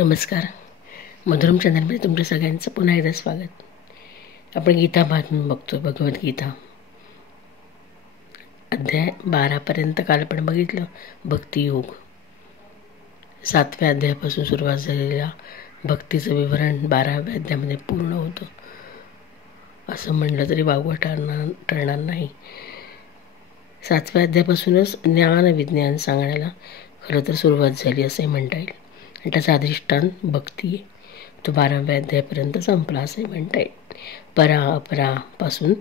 नमस्कार. मधुरम चॅनलमध्ये तुमच्या सगळ्यांचं पुन्हा एकदा स्वागत. आपण गीता महात्म्य बघतो. भगवद्गीता अध्याय 12पर्यंत काल आपण बघितलं. भक्तियोग 7व्या अध्यायापासून सुरुवात झालेल्या भक्तीचं विवरण 12व्या अध्यायामध्ये पूर्ण होतं असं म्हणलं तरी वावगं ठरणार नाही. 7व्या अध्यायापासूनच ज्ञान विज्ञान सांगण्याला खरं तर सुरुवात झाली असंही म्हणता येईल. आणि त्याचा अधिष्ठान भक्ती आहे. तो 12व्या अध्यायापर्यंत संपला असंही म्हणता येईल. परा अपरापासून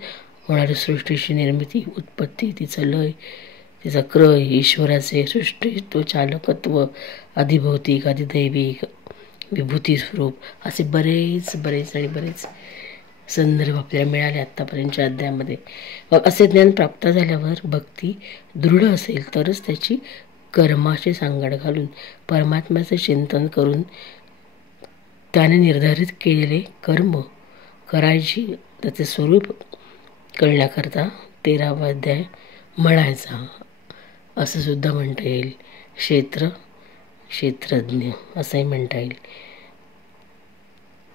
होणारी सृष्टीची निर्मिती, उत्पत्ती, तिचं लय, तिचा क्रय, ईश्वराचे सृष्टीत्व, चालकत्व, अधिभौतिक, अधिदैविक, विभूती स्वरूप असे बरेच संदर्भ आपल्याला मिळाले आत्तापर्यंतच्या अध्यायामध्ये. मग असे ज्ञान प्राप्त झाल्यावर भक्ती दृढ असेल तरच त्याची कर्माशी सांगड घालून परमात्म्याचे चिंतन करून त्याने निर्धारित केलेले कर्म करायची त्याचे स्वरूप कळण्याकरता 13वा अध्याय म्हणायचा असं सुद्धा म्हणता येईल. क्षेत्रज्ञ असंही म्हणता येईल.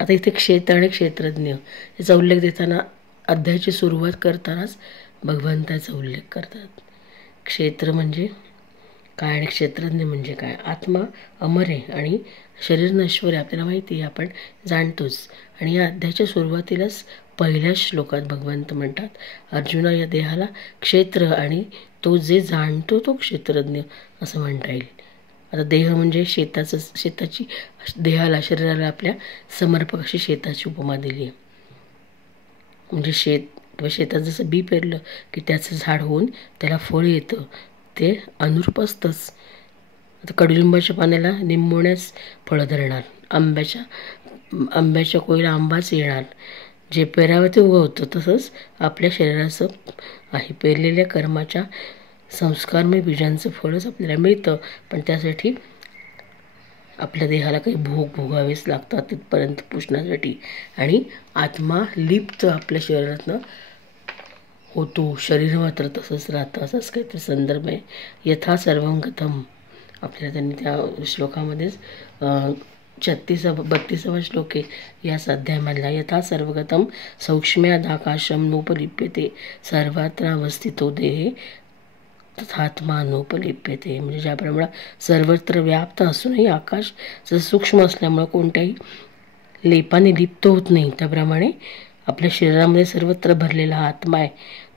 आता इथे क्षेत्र आणि क्षेत्रज्ञ याचा उल्लेख देताना अध्यायाची सुरुवात करतानाच भगवंताचा उल्लेख करतात. क्षेत्र म्हणजे काय आणि क्षेत्रज्ञ म्हणजे काय? आत्मा अमर आहे आणि शरीर नश्वर आहे, आपल्याला माहिती आहे, आपण जाणतोच. आणि या अध्यायाच्या सुरुवातीलाच पहिल्या श्लोकात भगवंत म्हणतात, अर्जुना या देहाला क्षेत्र आणि तो जे जाणतो तो क्षेत्रज्ञ असं म्हणता येईल. आता देह म्हणजे शेताची देहाला शरीराला आपल्या समर्पक अशी शेताची उपमा दिली आहे. म्हणजे शेतात जसं बी पेरलं की त्याचं झाड होऊन त्याला फळ येतं, ते अनुरूप असतंच. आता कडुलिंबाच्या पाण्याला निंबोण्यास फळं धरणार, आंब्याच्या कोळीला आंबाच येणार. जे पेरावं ते उगवतं. तसंच आपल्या शरीराचं आहे. पेरलेल्या कर्माच्या संस्कारमय बीजांचं फळच आपल्याला मिळतं. पण त्यासाठी आपल्या देहाला काही भोगावेच लागतात तिथपर्यंत पोचण्यासाठी. आणि आत्मा लिप्त आपल्या शरीरातनं होतो, शरीर मात्र तसंच राहतं. असंच काहीतरी संदर्भ आहे. यथा सर्वगतम आपल्याला त्यांनी त्या श्लोकामध्येच 32वा श्लोक आहे या अध्यायामधला. यथा सर्वगतम सौक्ष्म्यादाकाशम नोपलिप्यते सर्वत्रावस्थितो देहे तथात्मा नोपलिप्यते. म्हणजे ज्याप्रमाणे सर्वत्र व्याप्त असूनही आकाश जसं सूक्ष्म असल्यामुळे कोणत्याही लेपाने लिप्त होत नाही, त्याप्रमाणे आपल्या शरीरामध्ये सर्वत्र भरलेला आत्मा आहे,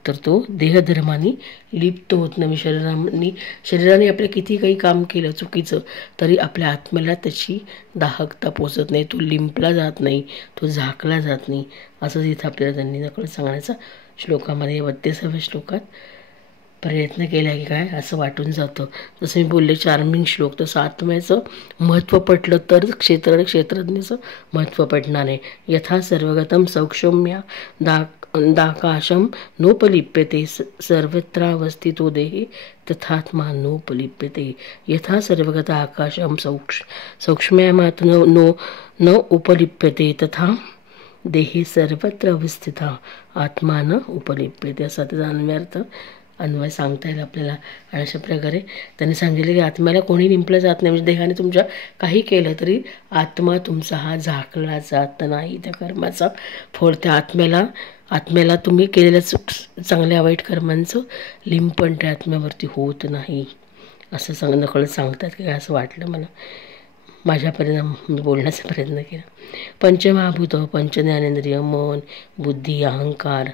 तर तो देहधर्माने लिप्त होत नाही. शरीराने आपल्या किती काही काम केलं चुकीचं तरी आपल्या आत्म्याला त्याची दाहकता पोचत नाही, तो लिंपला जात नाही, तो झाकला जात नाही. असंच इथं आपल्याला त्यांनी नकळत सांगण्याचा श्लोकामध्ये 32व्या श्लोकात प्रयत्न केला की काय असं वाटून जातं. जसं मी बोलले चार्मिंग श्लोक, तसं आत्म्याचं महत्त्व पटलं तर क्षेत्र आणि क्षेत्रज्ञाचं महत्त्व पटणार आहे. यथा सर्वगतम सौक्ष्म्या दाकाशम नोपलिप्यते सर्वत्रावस्थितो देहे तथात्मा नोपलिप्यते. यथा सर्वगत आकाशम सौक्ष्म्यामात न उपलिप्यते तथा देहे सर्वत्र अवस्थिता आत्मा न उपलिप्यते. असा त्याचा अन्वय सांगता येईल आपल्याला. आणि अशा प्रकारे त्यांनी सांगितलं की आत्म्याला कोणी लिंपलं जात नाही. म्हणजे देहाने तुमच्या काही केलं तरी आत्मा तुमचा हा झाकला जात नाही. त्या कर्माचा फळ त्या आत्म्याला तुम्ही केलेल्या चांगल्या वाईट कर्मांचं लिंपण त्या आत्म्यावरती होत नाही असं नकळत सांगतात की काय असं वाटलं मला. मी बोलण्याचा प्रयत्न केला. पंचमहाभूत, पंचज्ञानेंद्रिय, मन, बुद्धी, अहंकार,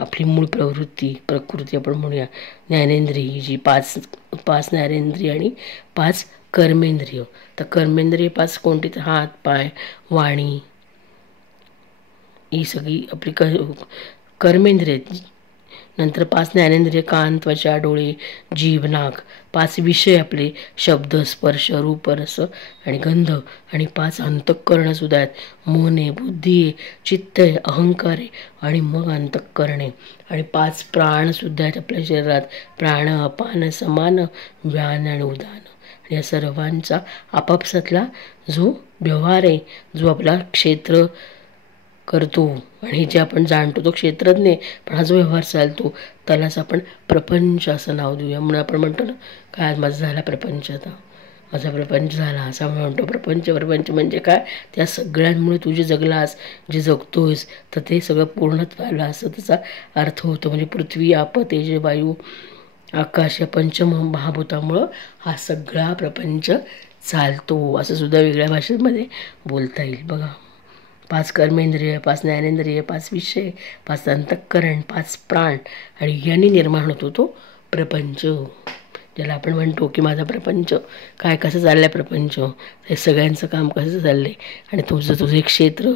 आपली मूळ प्रकृती आपण म्हणूया, ज्ञानेंद्रिय जी पाच ज्ञानेंद्रिय आणि 5 कर्मेंद्रिय. तर कर्मेंद्रिय 5 कोणती? तर हात, पाय, वाणी, ही सगळी आपली कर्मेंद्रिय. नंतर 5 ज्ञानेंद्रिय, कान, त्वचा, डोळे, जीभ, नाक. 5 विषय आपले शब्द, स्पर्श, रूप, रस आणि गंध. आणि 5 अंतःकरणसुद्धा आहेत. मन आहे, बुद्धी आहे, चित्त आहे, अहंकार आहे आणि मग अंतःकरणे. आणि 5 प्राणसुद्धा आहेत आपल्या शरीरात. प्राण, अपान, समान, व्यान आणि उदान. आणि या सर्वांचा आपापसातला जो व्यवहार आहे, जो आपला क्षेत्र करतो आणि जे आपण जाणतो तो क्षेत्रज्ञ. पण हा जो व्यवहार चालतो त्यालाच आपण प्रपंच असं नाव देऊया. म्हणून आपण म्हणतो ना, काय माझा झाला प्रपंच, आता माझा प्रपंच झाला असा म्हणतो. प्रपंच प्रपंच म्हणजे काय, त्या सगळ्यांमुळे तू जे जगलास, जे जगतोस, तर ते सगळं पूर्णत्व आलं असं त्याचा अर्थ होतो. म्हणजे पृथ्वी, आप, तेज, वायू, आकाश या पंचमहाभूतामुळं हा सगळा प्रपंच चालतो असं सुद्धा वेगळ्या भाषेमध्ये बोलता येईल. बघा, 5 कर्मेंद्रिय, 5 ज्ञानेंद्रिय, 5 विषय, 5 अंतःकरण, 5 प्राण आणि यांनी निर्माण होतो तो प्रपंच, ज्याला आपण म्हणतो की माझा प्रपंच काय, कसं चाललं आहे प्रपंच, हे सगळ्यांचं काम कसं चाललं आहे आणि तुझं एक क्षेत्र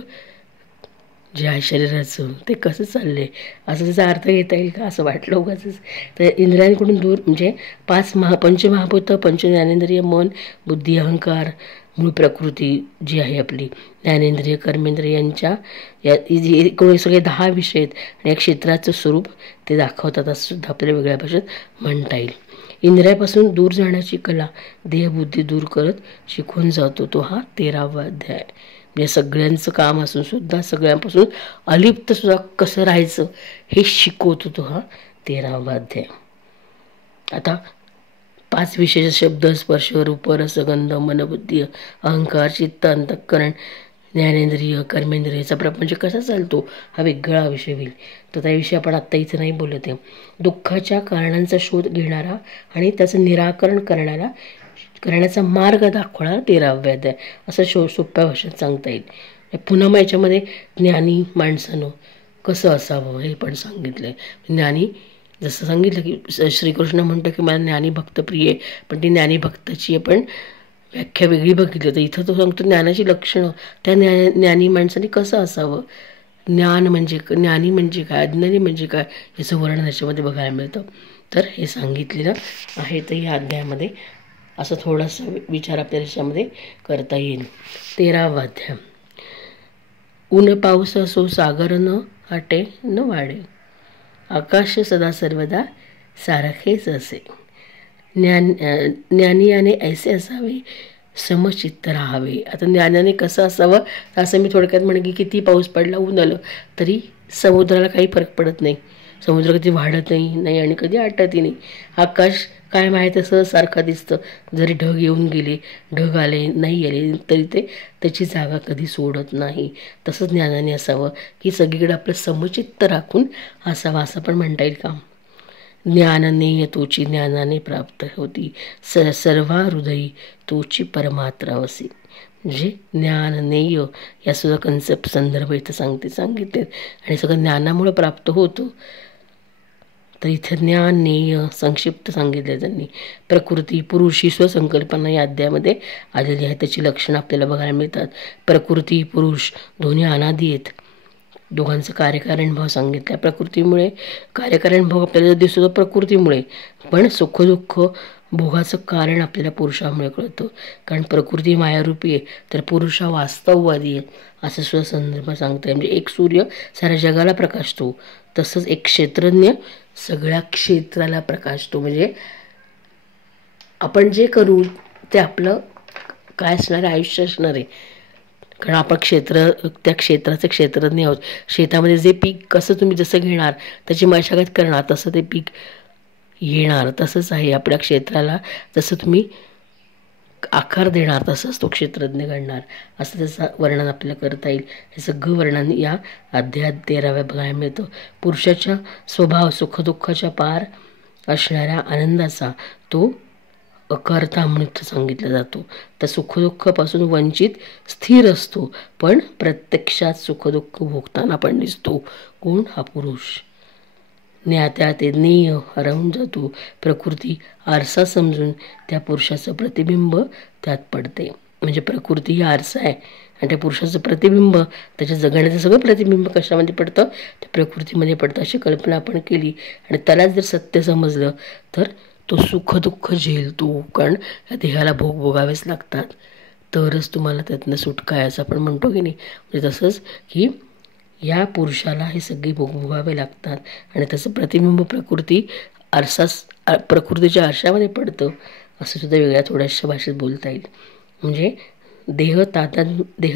जे आहे शरीराचं ते कसं चाललं आहे, असं त्याचा अर्थ घेता येईल का असं वाटलं उगाचच. तर इंद्रियांकडून दूर म्हणजे 5 पंचमहाभूत, पंचज्ञानेंद्रिय, मन, बुद्धी, अहंकार, मूळ प्रकृती जी आहे आपली, ज्ञानेंद्रिय, कर्मेंद्रिय यांच्या या एकूण सगळे 10 विषय आहेत आणि या क्षेत्राचं स्वरूप ते दाखवतात असं सुद्धा आपल्याला वेगळ्या भाषेत म्हणता येईल. इंद्रियापासून दूर जाण्याची कला देहबुद्धी दूर करत शिकून जातो तो हा 13वा अध्याय. म्हणजे सगळ्यांचं काम असून सुद्धा सगळ्यांपासून अलिप्त सुद्धा कसं राहायचं हे शिकवतो तो हा 13वा अध्याय. आता 5 विशेष शब्द, स्पर्श, रूप, रस, गंध, मन, बुद्धी, अहंकार, चित्त, अंतःकरण, ज्ञानेंद्रिय, कर्मेंद्रियचा प्रपंच कसा चालतो हा वेगळा विषय होईल. तर त्याविषयी आपण आत्ता इथं नाही बोलत आहे. दुःखाच्या कारणांचा शोध घेणारा आणि त्याचं निराकरण करण्याचा मार्ग दाखवणारा 13वा अध्याय असं सोप्या भाषेत सांगता येईल. पुन्हा मग याच्यामध्ये ज्ञानी माणसानं कसं असावं हे पण सांगितलं आहे. ज्ञानी जसं सांगितलं की श्रीकृष्ण म्हणतो की मला ज्ञानी भक्त प्रिय आहे, पण ती ज्ञानी भक्ताची आपण व्याख्या वेगळी बघितली. तर इथं तो सांगतो ज्ञानाची लक्षणं, त्या ज्ञानी माणसाने कसं असावं, ज्ञानी म्हणजे काय, अज्ञानी म्हणजे काय, याचं वर्णन याच्यामध्ये बघायला मिळतं. तर हे सांगितलेलं आहे. तर या अध्यायामध्ये असं थोडासा विचार आपल्या याच्यामध्ये करता येईल. 13वा अध्याय. ऊन पाऊस असो, सागर न आटे न वाढे, आकाश सदा सर्वदा सारखेच असे, ज्ञानियाने ऐसे असावे, समचित्त राहावे. आता ज्ञानाने कसं असावं, तर असं मी थोडक्यात म्हणेन की किती पाऊस पडला, ऊन आलं तरी समुद्राला काही फरक पडत नाही. समुद्र कधी वाढतही नाही आणि कधी आटतही नाही. आकाश काय माहीत असं सारखं दिसतं, जरी ढग येऊन गेले, ढग आले नाही आले तरी ते त्याची जागा कधी सोडत नाही. तसंच ज्ञानाने असावं की सगळीकडे आपलं समचित्त राखून असावं असं पण म्हणता येईल का. ज्ञाननेय तोची ज्ञानाने प्राप्त होती, सर्वा हृदयी तोची परमात्रा वसी. म्हणजे ज्ञाननेय या सुद्धा कन्सेप्ट संदर्भ इथं सांगितले आणि सगळं ज्ञानामुळे प्राप्त होतं. तर इथं ज्ञाननेय संक्षिप्त सांगितले त्यांनी. प्रकृती, पुरुष ही स्वसंकल्पना या अध्यायामध्ये आलेली आहे. त्याची लक्षणं आपल्याला बघायला मिळतात. प्रकृती, पुरुष दोन्ही अनादी आहेत. दोघांचं कार्यकारण भाव सांगितला. प्रकृतीमुळे कार्यकारण भाव आपल्याला दिसतो प्रकृतीमुळे, पण सुखदुःख भोगाचं कारण आपल्याला पुरुषामुळे कळतं. कारण प्रकृती मायारूपी आहे, तर पुरुष हा वास्तववादी आहे असं सुद्धा संदर्भ सांगता. म्हणजे एक सूर्य साऱ्या जगाला प्रकाशतो, तसंच एक क्षेत्रज्ञ सगळ्या क्षेत्राला प्रकाशतो. म्हणजे आपण जे करू ते आपलं काय असणार आहे, आयुष्य असणार आहे. कारण आपण त्या क्षेत्राचे क्षेत्रज्ञ आहोत. शेतामध्ये जे पीक कसं तुम्ही जसं घेणार, त्याची मशागत करणार, तसं ते पीक येणार. तसंच आहे आपल्या क्षेत्राला, जसं तुम्ही आकार देणार तसंच तो क्षेत्रज्ञ घडणार असं त्याचं वर्णन आपल्याला करता येईल. हे सगळं वर्णन या अध्याय 13व्या बघायला मिळतं. पुरुषाच्या स्वभाव सुखदुःखाच्या पार असणाऱ्या आनंदाचा तो अकर्ता म्हणून सांगितला जातो. तर सुखदुःखापासून वंचित स्थिर असतो, पण प्रत्यक्षात सुखदुःख भोगताना पण दिसतो. कोण? हा पुरुष. ज्ञात्या ते ज्ञेय हरवून जातो. प्रकृती आरसा समजून त्या पुरुषाचं प्रतिबिंब त्यात पडते. म्हणजे प्रकृती ही आरसा आहे आणि त्या पुरुषाचं प्रतिबिंब, त्याच्या जगण्याचं सगळं प्रतिबिंब कशामध्ये पडतं? त्या प्रकृतीमध्ये पडतं. अशी कल्पना आपण केली आणि त्यालाच जर सत्य समजलं तर तो सुखदुःख झेलतो. कारण या देहाला भोग भोगावेच लागतात, तरच तुम्हाला त्यातनं सुटका आहे असं आपण म्हणतो की नाही. म्हणजे तसंच की या पुरुषाला हे सगळे भोग भोगावे लागतात आणि त्याचं प्रतिबिंब प्रकृतीच्या आरशामध्ये पडतं असं सुद्धा वेगळ्या थोड्याशा भाषेत बोलता येईल. म्हणजे देह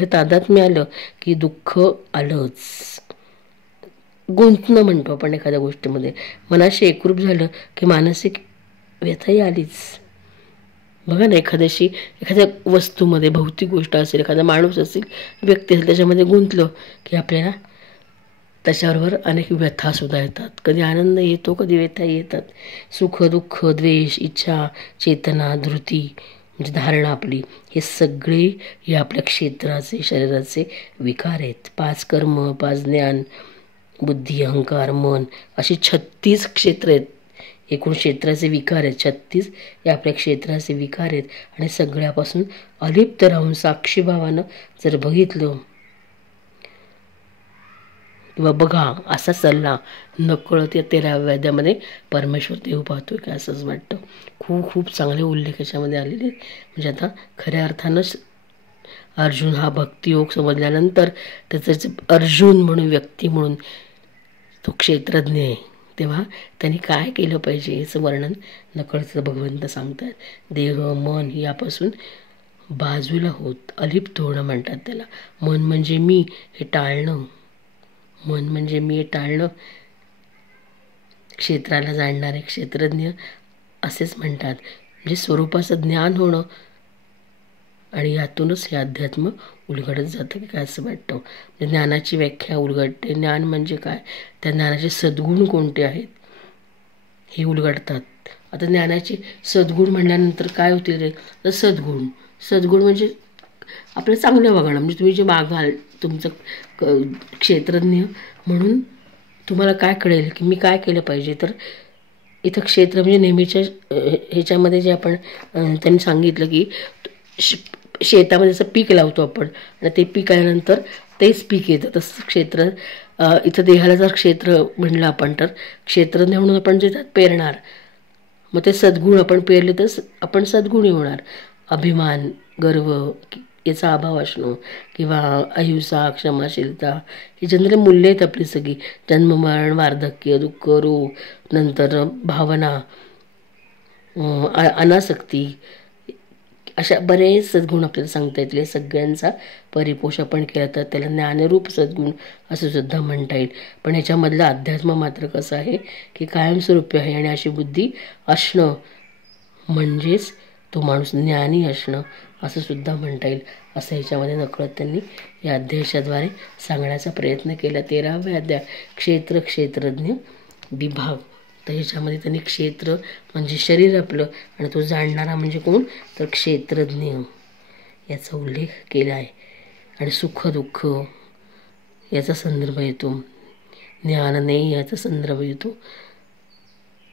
तादात मिळालं की दुःख आलंच. गुंतणं म्हणतो आपण एखाद्या गोष्टीमध्ये. मनाशी एकरूप झालं की मानसिक व्यथाही आलीच. बघा ना, एखाद्या वस्तूमध्ये भौतिक गोष्ट असेल, एखादा माणूस असेल, व्यक्ती असेल, त्याच्यामध्ये गुंतलं की आपल्याला त्याच्याबरोबर अनेक व्यथासुद्धा येतात. कधी आनंद येतो, कधी व्यथा येतात. सुख, दुःख, द्वेष, इच्छा, चेतना, धृती म्हणजे धारणा आपली, हे सगळे या आपल्या क्षेत्राचे, शरीराचे विकार आहेत. 5 कर्म, 5 ज्ञान, बुद्धी, अहंकार, मन अशी 36 क्षेत्र आहेत. एकूण क्षेत्राचे विकार आहेत 36. या आपल्या क्षेत्राचे विकार आहेत आणि सगळ्यापासून अलिप्त राहून साक्षीभावानं जर बघितलं किंवा बघा असा सल्ला नकळत या 13व्या अध्यायामध्ये परमेश्वर देव पाहतोय का, असंच वाटतं. खूप खूप चांगले उल्लेख याच्यामध्ये आलेले आहेत. म्हणजे आता खऱ्या अर्थानंच अर्जुन हा भक्तियोग समजल्यानंतर त्याचं अर्जुन म्हणून, व्यक्ती म्हणून तो क्षेत्रज्ञ आहे. तेव्हा त्यांनी काय केलं पाहिजे याचं वर्णन नकळत भगवंत सांगतात. देह, मन यापासून बाजूला होत अलिप्त होणं म्हणतात त्याला. मन म्हणजे मी हे टाळणं, मन म्हणजे मी हे टाळणं क्षेत्राला जाणणारे क्षेत्रज्ञ असेच म्हणतात. म्हणजे स्वरूपाचं ज्ञान होणं आणि यातूनच हे अध्यात्म उलगडत जातं की काय, असं वाटतं. म्हणजे ज्ञानाची व्याख्या उलगडते. ज्ञान म्हणजे काय, त्या ज्ञानाचे सद्गुण कोणते आहेत हे उलगडतात. आता ज्ञानाचे सद्गुण म्हणल्यानंतर काय होतील रे, तर सद्गुण म्हणजे आपलं चांगलं वागणं. म्हणजे तुम्ही जे वागाल, तुमचं क्षेत्रज्ञ म्हणून तुम्हाला काय कळेल की मी काय केलं पाहिजे. तर इथं क्षेत्र म्हणजे नेहमीच्या ह्याच्यामध्ये जे आपण त्यांनी सांगितलं की शेतामध्ये जसं पीक लावतो आपण आणि ते पीक आल्यानंतर तेच पीक येतं, तसं क्षेत्र इथं देहाला जर क्षेत्र म्हणलं आपण तर क्षेत्रज्ञ म्हणून आपण जे त्यात पेरणार, मग ते सद्गुण आपण पेरले तर आपण सद्गुणी होणार. अभिमान, गर्व याचा अभाव असणं किंवा अहिंसा, क्षमाशीलता ही जनरल मूल्य आहेत आपली सगळी. जन्म, मरण, वार्धक्य, दुःख, रोग, नंतर भावना, अनासक्ती, अशा बरेच सद्गुण आपल्याला सांगता येतील. सगळ्यांचा परिपोष आपण केला तर त्याला ज्ञानरूप सद्गुण असं सुद्धा म्हणता येईल. पण ह्याच्यामधलं अध्यात्म मात्र कसं आहे की कायमस्वरूपी आहे आणि अशी बुद्धी असणं म्हणजेच तो माणूस ज्ञानी असणं असं सुद्धा म्हणता येईल. असं ह्याच्यामध्ये नकळत त्यांनी या अध्यायाच्याद्वारे सांगण्याचा प्रयत्न केला. 13वा अध्याय क्षेत्रज्ञ विभाग. तर ह्याच्यामध्ये त्यांनी क्षेत्र म्हणजे शरीर आपलं आणि तो जाणणारा म्हणजे कोण, तर क्षेत्रज्ञ याचा उल्लेख केला आहे. आणि सुख, दुःख याचा संदर्भ येतो, ज्ञानने याचा संदर्भ येतो.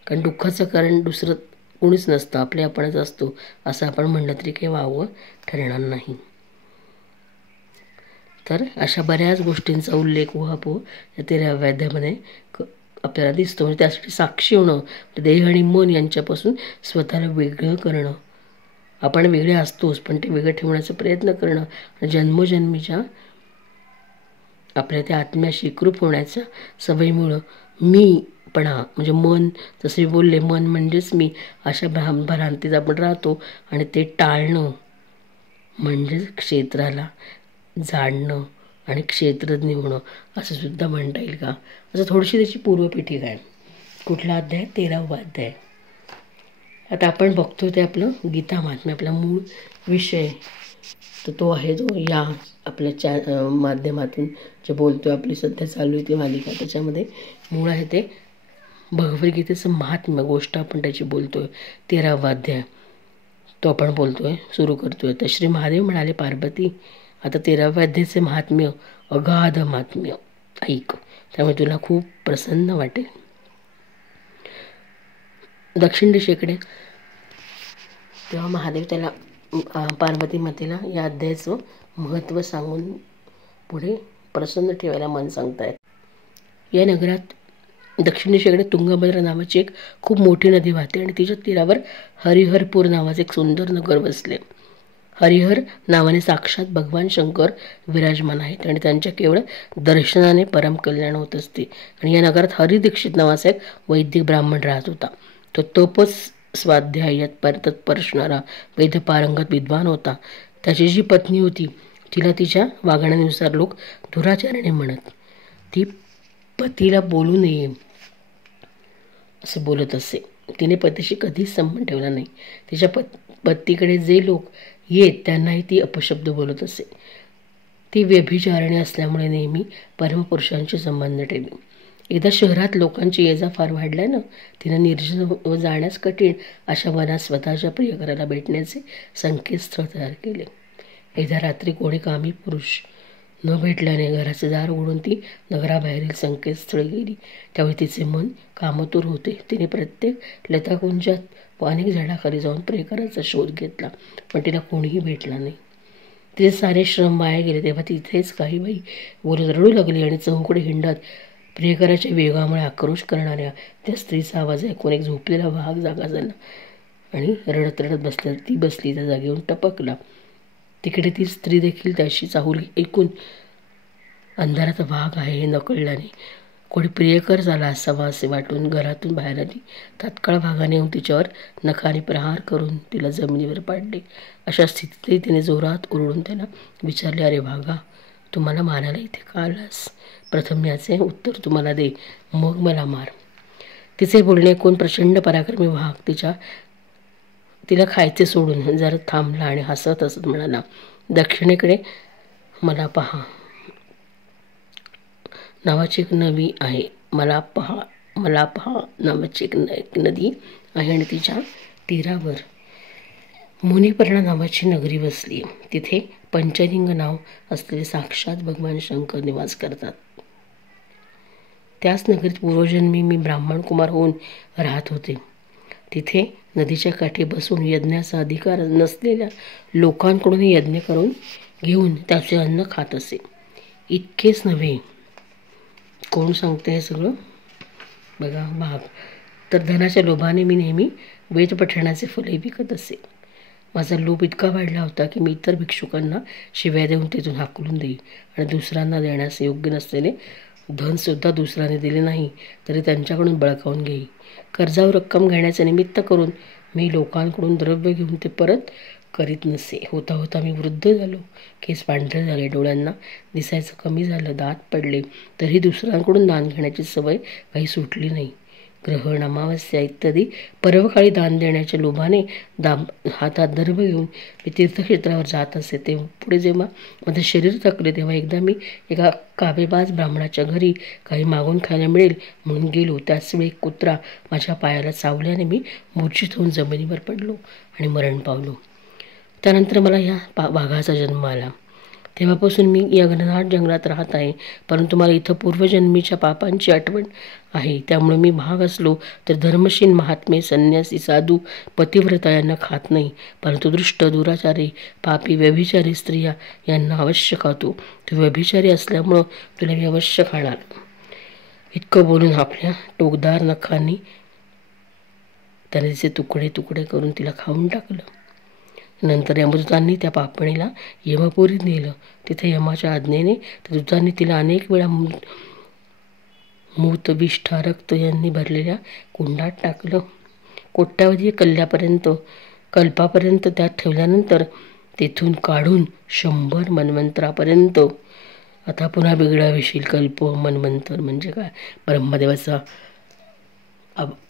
कारण दुःखाचं कारण दुसरं कोणीच नसतं, आपले आपणच असतो असं आपण म्हणलं तरी काही वावगं ठरणार नाही. तर अशा बऱ्याच गोष्टींचा उल्लेख उहापोह या 13व्या अध्यायामध्ये आपल्याला दिसतो. म्हणजे त्यासाठी साक्षी होणं, देह आणि मन यांच्यापासून स्वतःला वेगळं करणं. आपण वेगळे असतोच पण ते वेगळं ठेवण्याचा प्रयत्न करणं आणि जन्मोजन्मीच्या आपल्या त्या आत्म्याशी एकरूप होण्याच्या सवयीमुळं मीपणा म्हणजे मन, जसे बोलले मन म्हणजेच मी, अशा भ्रांतीत आपण राहतो आणि ते टाळणं म्हणजेच क्षेत्राला जाणणं आणि क्षेत्रज्ञ होणं असं सुद्धा म्हणता येईल का. असं थोडीशी त्याची पूर्वपीठिका आहे. कुठला अध्याय, 13वा अध्याय. आता आपण बघतो ते आपलं गीता महात्म्य, आपला मूळ विषय. तर तो आहे जो या आपल्या माध्यमातून जे बोलतो आपली सध्या चालू आहे ती मालिका, त्याच्यामध्ये मूळ आहे ते भगवद्गीतेचं महात्म्य गोष्ट आपण त्याची बोलतोय. 13वा अध्याय तो आपण बोलतोय, सुरू करतोय. तर श्री महादेव म्हणाले, पार्वती आता 13व्या अध्यायाचे महात्म्य, अगाध महात्म्य ऐक, त्यामुळे तुला खूप प्रसन्न वाटेल. दक्षिण दिशेकडे तेव्हा महादेव त्याला पार्वती मातेला या अध्यायाचं महत्त्व सांगून पुढे प्रसन्न ठेवायला मन सांगतायत. या नगरात दक्षिण दिशेकडे तुंगभद्रा नावाची एक खूप मोठी नदी वाहते आणि तिच्या तीरावर हरिहरपूर नावाचे एक सुंदर नगर बसले. हरिहर नावाने साक्षात भगवान शंकर विराजमान आहेत आणि त्यांच्या केवळ दर्शनाने परम कल्याण होत असते. आणि या नगरात हरिदीक्षित नावाचा एक वैदिक ब्राह्मण राहत होता. तो तपस स्वाध्यायात तत्पर असणारा वेदपारंगत विद्वान होता. त्याची जी पत्नी होती तिला तिच्या वागण्यानुसार लोक दुराचाराने म्हणत. ती पतीला बोलू नये असं बोलत असे. तिने पतीशी कधीच संबंध ठेवला नाही. तिच्या पतीकडे जे लोक येत त्यांनाही ती अपशब्द बोलत असे. ती व्यभिचारिणी असल्यामुळे नेहमी परमपुरुषांशी संबंध ठेवी. एकदा शहरात लोकांची ये जा फार वाढल्यानं तिनं निर्जन व जाण्यास कठीण अशा वनात स्वतःच्या प्रियकराला भेटण्याचे संकेतस्थळ तयार केले. एकदा रात्री कोणी कामी पुरुष न भेटल्याने घराचे दार उघडून ती नगराबाहेरील संकेतस्थळी गेली. त्यावेळी तिचे मन कामतूर होते. तिने प्रत्येक लताकुंजात व अनेक झाडाखाली जाऊन प्रियकराचा शोध घेतला, पण तिला कोणीही भेटला नाही. तिचे सारे श्रम वाया गेले. तेव्हा तिथेच काही बाई बोलत रडू लागली आणि चहूकडे हिंडत प्रियकराच्या वेगामुळे आक्रोश करणाऱ्या त्या स्त्रीचा आवाज ऐकून एक झोपलेला वाघ जागा झाला आणि रडत रडत ती बसली त्या जागेहून टपकला. तिकडे ती स्त्री देखील त्याशी चाहूल ऐकून अंधारात वाघ आहे हे न कळल्याने कोणी प्रियकर झाला असावा असे वाटून घरातून बाहेर आली. तात्काळ वाघाने येऊन तिच्यावर नखाने प्रहार करून तिला जमिनीवर पाडले. अशा स्थितीतही तिने जोरात ओरडून त्याला विचारले, अरे वाघा, तू मला मारायला इथे का आलास? प्रथम याचे उत्तर तू मला दे, मग मला मार. तिचे बोलणे ऐकून प्रचंड पराक्रमी वाघ तिला खायचे सोडून जरा थांबला आणि हसत हसत म्हणाला, दक्षिणेकडे मला पहा नावाची एक नदी आहे. मला पहा नावाची एक नदी आहे आणि तिच्या तीरावर मुनिपर्णा नावाची नगरी बसली. तिथे पंचलिंग नाव असलेले साक्षात भगवान शंकर निवास करतात. त्याच नगरीत पूर्वजन्मी मी ब्राह्मण कुमार होऊन राहत होते. तिथे नदीच्या काठी बसून यज्ञाचा अधिकार नसलेल्या लोकांकडून यज्ञ करून घेऊन त्याचे अन्न खात असे. इतकेच नव्हे, कोण सांगते हे सगळं? बघा भाग. तर धनाच्या लोभाने मी नेहमी वेद पठणाचे फळे विकत असे. माझा लोभ इतका वाढला होता की मी इतर भिक्षुकांना शिव्या देऊन तिथून हाकलून देई आणि दुसऱ्यांना देण्यास योग्य नसलेले धनसुद्धा दुसऱ्याने दिले नाही तरी त्यांच्याकडून बळकावून घेई. कर्जावर रक्कम घेण्याचे निमित्त करून मी लोकांकडून द्रव्य घेऊन ते परत करीत नसे. होता होता मी वृद्ध झालो. केस पांढरे झाले, डोळ्यांना दिसायचं कमी झालं, दात पडले, तरी दुसऱ्यांकडून दान घेण्याची सवय काही सुटली नाही. ग्रहण, अमावस्या इत्यादी पर्वकाळी दान देण्याच्या लोभाने हातात दर्भ घेऊन मी तीर्थक्षेत्रावर जात असे. ते पुढे जेव्हा माझे शरीर थकले तेव्हा एकदा मी एका कावेबाज ब्राह्मणाच्या घरी काही मागून खायला मिळेल म्हणून गेलो. त्याचवेळी एक कुत्रा माझ्या पायाला चावल्याने मी मूर्छित होऊन जमिनीवर पडलो आणि मरण पावलो. त्यानंतर मला या वाघाचा जन्म आला. तेव्हापासून मी या घनदाट जंगलात राहत आहे. परंतु मला इथं पूर्वजन्मीच्या पापांची आठवण आहे. त्यामुळे मी भाग असलो तर धर्मशील, महात्मे, संन्यासी, साधू, पतिव्रता यांना खात नाही. परंतु दुष्ट, दुराचारी, पापी, व्यभिचारी स्त्रिया यांना अवश्य खातो. तू व्यभिचारी असल्यामुळं तुला मी अवश्य खाणार. इतकं बोलून आपल्या टोकदार नखांनी त्याने तिचे तुकडे तुकडे करून तिला खाऊन टाकलं. नंतर यमदूतांनी त्या पापणीला यमपुरीत नेलं. तिथे यमाच्या आज्ञेने त्या दूतांनी तिला अनेक वेळा मूत, विष्ठा, रक्त यांनी भरलेल्या कुंडात टाकलं. कोट्यावधी कल्पापर्यंत त्यात ठेवल्यानंतर तेथून काढून 100 मन्वंतरापर्यंत. आता पुन्हा वेगळा विषयी कल्प मन्वंतर म्हणजे काय? ब्रह्मदेवाचा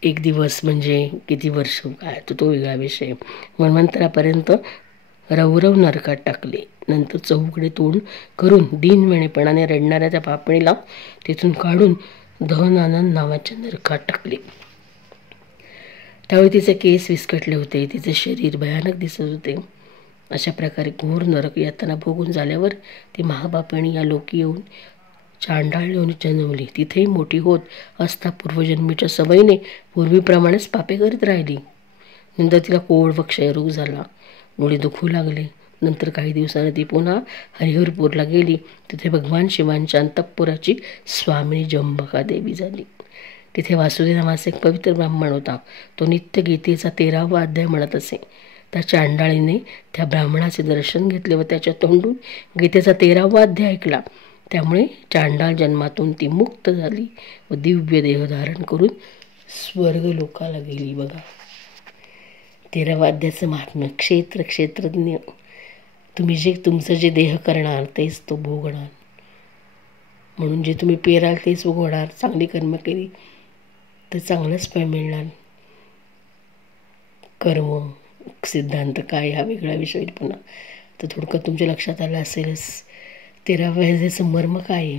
एक दिवस म्हणजे किती वर्ष काय तो वेगळा विषय. मन्वंतरापर्यंत रवरव नरकात टाकले. नंतर चहूकडे तोंड करून दीनवेळेपणाने रडणाऱ्या त्या पापणीला तिथून काढून दहनानंद नावाच्या नरकात टाकले. त्यावेळी तिचे केस विस्कटले होते, तिचे शरीर भयानक दिसत होते. अशा प्रकारे घोर नरक यातना भोगून झाल्यावर ती महापापणी या लोकी येऊन चांडाळ योनीत जन्मली. तिथेही मोठी होत असता पूर्वजन्मीच्या सवयीने पूर्वीप्रमाणेच पापे करीत राहिली. नंतर तिला कोढ व क्षयरोग झाला. डोळे दुखू लागले. नंतर काही दिवसांनी ती पुन्हा हरिहरपूरला गेली. तिथे भगवान शिवांच्या अंतःपुराची स्वामिनी जंबका देवी झाली. तिथे वासुदेव नावाचा एक पवित्र ब्राह्मण होता. तो नित्य गीतेचा 13वा अध्याय म्हणत असे. त्या चांडाळीने त्या ब्राह्मणाचे दर्शन घेतले व त्याच्या तोंडून गीतेचा 13वा अध्याय ऐकला. त्यामुळे चांडाळ जन्मातून ती मुक्त झाली व दिव्य देह धारण करून स्वर्ग लोकाला गेली. बघा 13वा अध्यायाचं महात्म्य. क्षेत्रज्ञ. तुम्ही तुमचं जे देह करणार तेच तो भोगणार. म्हणून जे तुम्ही पेराल तेच उगवणार. चांगली कर्म केली तर चांगलंच फळ मिळणार. कर्म सिद्धांत काय हा वेगळा विषय पुन्हा. तर थोडक्यात तुमच्या लक्षात आलं असेलच 13व्या अध्यायाचं मर्म काय आहे.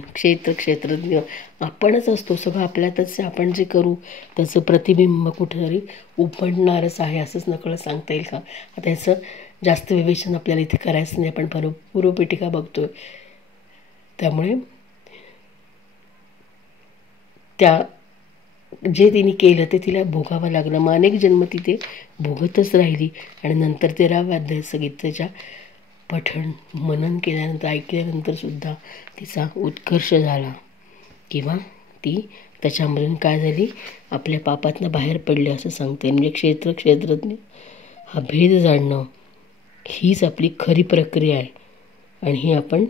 क्षेत्रज्ञ आपणच असतो, सगळं आपल्यातच. आपण जे करू त्याचं प्रतिबिंब कुठेतरी उपडणारच आहे, असंच नकळत सांगता येईल का. आता ह्याचं जास्त विवेचन आपल्याला इथे करायचं नाही, आपण पूर्वपीठिका बघतोय. त्यामुळे त्या जे तिने केलं ते तिला भोगावं लागलं. मग अनेक जन्म ती भोगतच राहिली आणि नंतर 13व्या अध्यायाचं गीतेच्या पठण मनन केल्यानंतर, ऐकल्यानंतर सुद्धा तिचा उत्कर्ष झाला किंवा ती त्याच्यामधून काय झाली, आपल्या पापातनं बाहेर पडले असं सांगते. म्हणजे क्षेत्रज्ञ हा भेद जाणणं हीच आपली खरी प्रक्रिया आहे. आणि ही आपण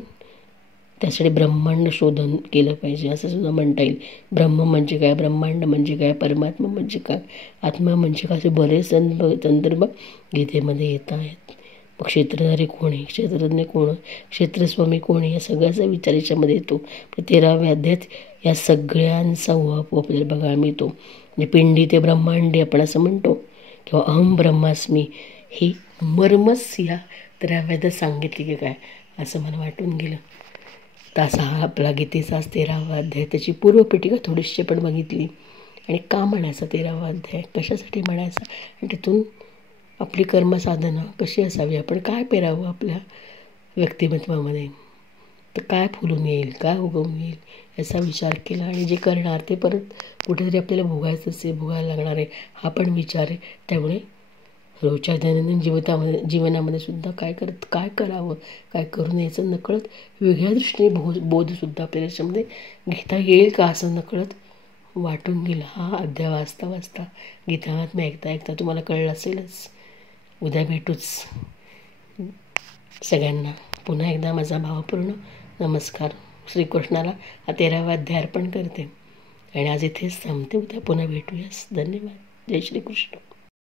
त्यासाठी ब्रह्मांड शोधन केलं पाहिजे असं सुद्धा म्हणता येईल. ब्रह्म म्हणजे काय, ब्रह्मांड म्हणजे काय, परमात्मा म्हणजे काय, आत्मा म्हणजे काय, असे बरेच संदर्भ गीतेमध्ये येत आहेत. मग क्षेत्रधारी कोण आहे, क्षेत्रज्ञ कोण आहे, क्षेत्रस्वामी कोण आहे, या सगळ्याचा विचार याच्यामध्ये येतो. 13व्या अध्यायात या सगळ्यांचा उहापोह आपल्याला बघायला मिळतो. म्हणजे पिंडी ते ब्रह्मांडी आपण असं म्हणतो, किंवा अहम ब्रह्मास्मी, ही मर्मच या 13व्या अध्यायात सांगितली की काय असं मला वाटून गेलं. तर असा हा आपला गीतेचाच 13वा अध्याय. त्याची पूर्वपीठिका थोडीशी पण बघितली. आणि का म्हणायचा 13वा अध्याय, कशासाठी म्हणायचा, आणि तिथून आपली कर्मसाधना कशी असावी, आपण काय पेरावं आपल्या व्यक्तिमत्वामध्ये, तर काय फुलून येईल, काय उगवून येईल याचा विचार केला. आणि जे करणार ते परत कुठेतरी आपल्याला भोगायचंच आहे, भोगायला लागणार आहे, हा पण विचार आहे. त्यामुळे रोजच्या दैनंदिन जीवनामध्ये सुद्धा काय करावं, काय करू नये याचं नकळत वेगळ्या दृष्टीने बोधसुद्धा आपल्याला याच्यामध्ये घेता येईल का असं नकळत वाटून गेलं. हा अध्याय वाचता गीतामधनं ऐकता तुम्हाला कळलं असेलच. उद्या भेटूच. सगळ्यांना पुन्हा एकदा माझा भावपूर्ण नमस्कार. श्रीकृष्णाला हा 13वा अध्याय अर्पण करते आणि आज इथेच थांबते. उद्या पुन्हा भेटूयास. धन्यवाद. जय श्रीकृष्ण.